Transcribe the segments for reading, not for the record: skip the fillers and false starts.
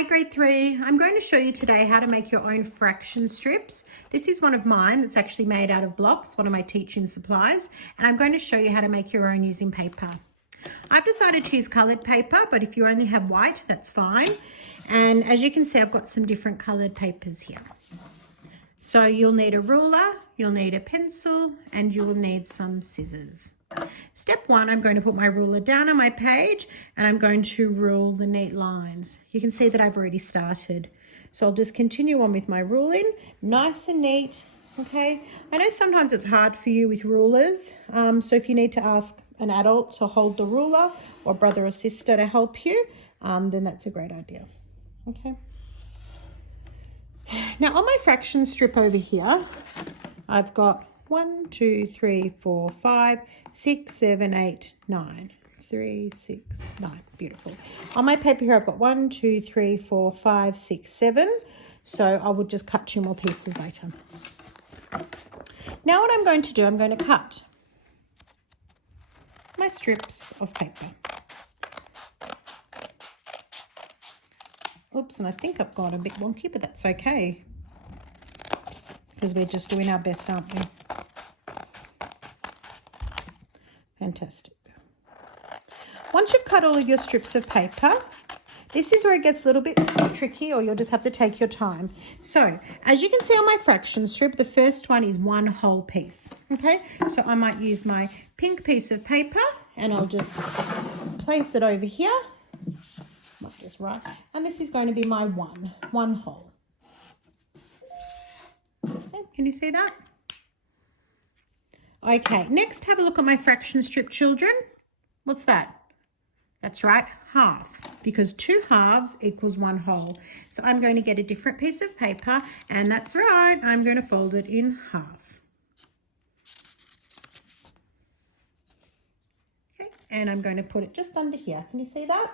Hi grade 3, I'm going to show you today how to make your own fraction strips. This is one of mine that's actually made out of blocks, one of my teaching supplies, and I'm going to show you how to make your own using paper. I've decided to use coloured paper, but if you only have white, that's fine. And as you can see, I've got some different coloured papers here. So you'll need a ruler, you'll need a pencil, and you will need some scissors. Step 1, I'm going to put my ruler down on my page and I'm going to rule the neat lines. You can see that I've already started. So I'll just continue on with my ruling, nice and neat, okay? I know sometimes it's hard for you with rulers, so if you need to ask an adult to hold the ruler or brother or sister to help you, then that's a great idea, okay? Now on my fraction strip over here, I've got 1, 2, 3, 4, 5, 6, 7, 8, 9. 3, 6, 9. Beautiful. On my paper here, I've got 1, 2, 3, 4, 5, 6, 7. So I will just cut 2 more pieces later. Now what I'm going to do, I'm going to cut my strips of paper. Oops, and I think I've got a bit wonky, but that's okay, because we're just doing our best, aren't we? Fantastic. Once you've cut all of your strips of paper, this is where it gets a little bit tricky, or you'll just have to take your time. So as you can see on my fraction strip, the first one is one whole piece, okay? So I might use my pink piece of paper and I'll just place it over here, not just right, and this is going to be my one whole. Okay, can you see that? Okay, next have a look at my fraction strip, children. What's that? That's right, half, because 2 halves equals 1 whole. So I'm going to get a different piece of paper, and that's right, I'm going to fold it in half. Okay, and I'm going to put it just under here. Can you see that?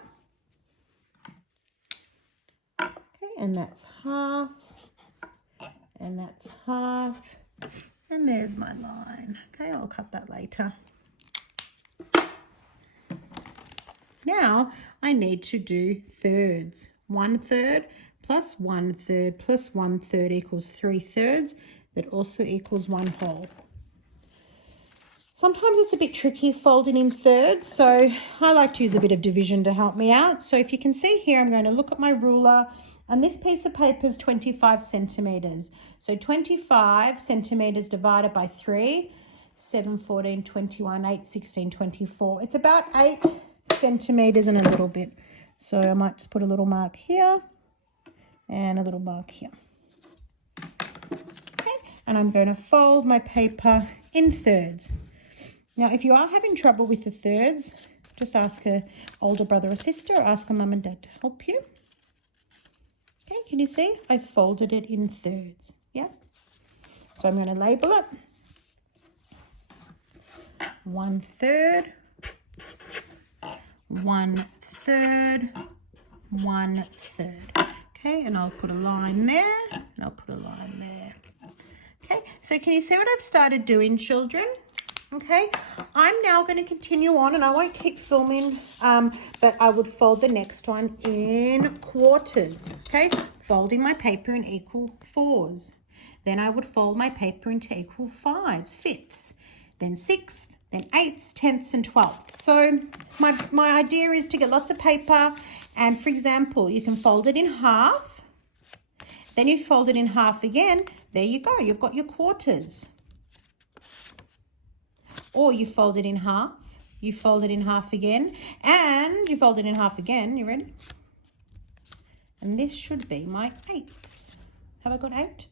Okay, and that's half, and that's half. And there's my line. Okay, I'll cut that later. Now I need to do thirds. 1/3 plus 1/3 plus 1/3 equals 3/3. That also equals 1 whole. Sometimes it's a bit tricky folding in thirds, so I like to use a bit of division to help me out. So if you can see here, I'm going to look at my ruler, and this piece of paper is 25 centimetres. So 25 centimetres divided by 3, 7, 14, 21, 8, 16, 24. It's about 8 centimetres and a little bit. So I might just put a little mark here and a little mark here. Okay, and I'm going to fold my paper in thirds. Now, if you are having trouble with the thirds, just ask an older brother or sister, or ask a mum and dad to help you. Okay, can you see? I folded it in thirds, yeah? So I'm going to label it 1/3, 1/3, 1/3. Okay, and I'll put a line there, and I'll put a line there. Okay, so can you see what I've started doing, children? Okay, I'm now going to continue on, and I won't keep filming, but I would fold the next one in quarters, okay? Folding my paper in equal 4s. Then I would fold my paper into equal 5s, 5ths, then 6ths, then 8ths, 10ths, and 12ths. So my idea is to get lots of paper, and for example, you can fold it in half, then you fold it in half again. There you go, you've got your quarters. Or you fold it in half, you fold it in half again, and you fold it in half again. You ready? And this should be my 8ths. Have I got 8?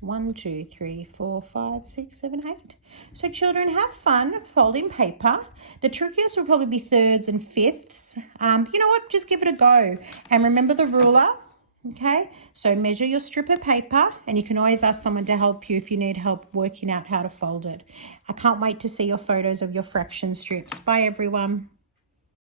1, 2, 3, 4, 5, 6, 7, 8. So children, have fun folding paper. The trickiest will probably be thirds and 5ths. You know what? Just give it a go. And remember the ruler. Okay, so measure your strip of paper, and you can always ask someone to help you if you need help working out how to fold it. I can't wait to see your photos of your fraction strips. Bye, everyone.